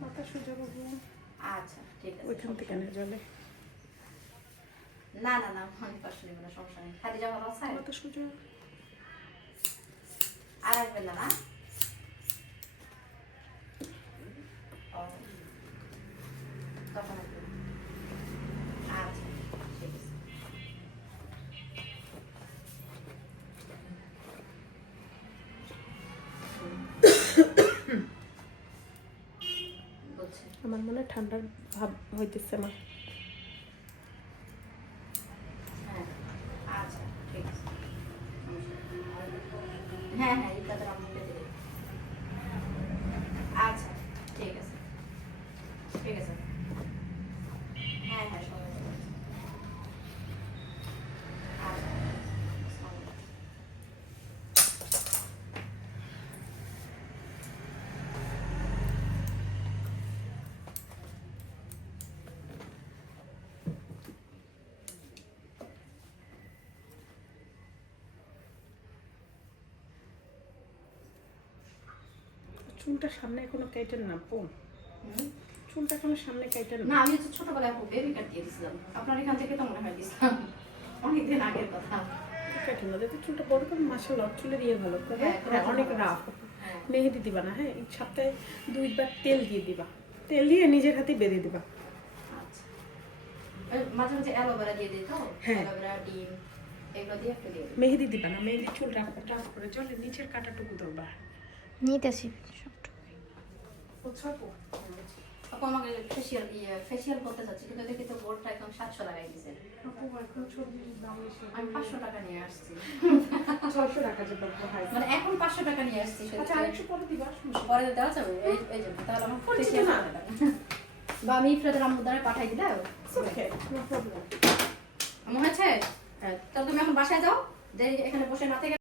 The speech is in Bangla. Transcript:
মাথা সোজা বাবু আচ্ছা ঠিক আছে ওইখান থেকে সমস্যা জলে। না না না আমি কষ্ট নেব না সমস্যা নেই। খালি ভালো আছে? মাথা সোজা। আর আসবেন না? না তখন আমার মনে ঠান্ডার ভাব হইতেছে আমার। হ্যাঁ হ্যাঁ আচ্ছা ঠিক আছে। ঠিক আছে। হ্যাঁ হ্যাঁ চুলটা সামনে এখনও কাইটেন না পো চুলটা এখনও সামনে কাইটেন না। আমি তো ছোটবেলায় খুব বেবি কাট দিয়ে দিয়েছিলাম আপনার এখান থেকে তো মনে হয় দিয়েছিলাম অনেকদিন আগের কথা। না যাতে চুলটা বড় করে ইয়ে ভালো করে। হ্যাঁ, হ্যাঁ, অনেক রাফ হ্যাঁ। মেহেদি দিবা না হ্যাঁ? সপ্তাহে দুইবার তেল দিয়ে দিবা। তেল দিয়ে নিজের হাতে বেঁধে দিবা। আচ্ছা। মাঝে মাঝে অ্যালোভেরা দিয়ে দিই তো? হ্যাঁ। অ্যালোভেরা ডিম এগুলো দিয়ে একটু দিয়ে মেহেদি দিবা না মেহেদি চুল রাফ টাফ করে জলে নিচের কাটাটুকু ধরবা। নিতেছি। সবটুকু বুঝছ আপু? আপু আমাকে ফেসিয়াল ইয়ে ফেসিয়াল করতে চাচ্ছি কিন্তু দেখি তো বোর্ডটা একদম সাতশো লাগাই দিয়েছে আপু এখন চল্লিশ দাম বেশি। আমি পাঁচশো টাকা নিয়ে আসছি। ছয়শো টাকা যেটা মানে এখন পাঁচশো টাকা নিয়ে আসছি আচ্ছা পরে দিবা পরে দেওয়া যাবে। এই এই জন্য তাহলে আমার। বা আমি ইফরাদের পাঠাই দিলে It's okay, no problem. মনে হয়েছে হ্যাঁ, তাহলে তুমি এখন বাসায় যাও যে এখানে বসে না থেকে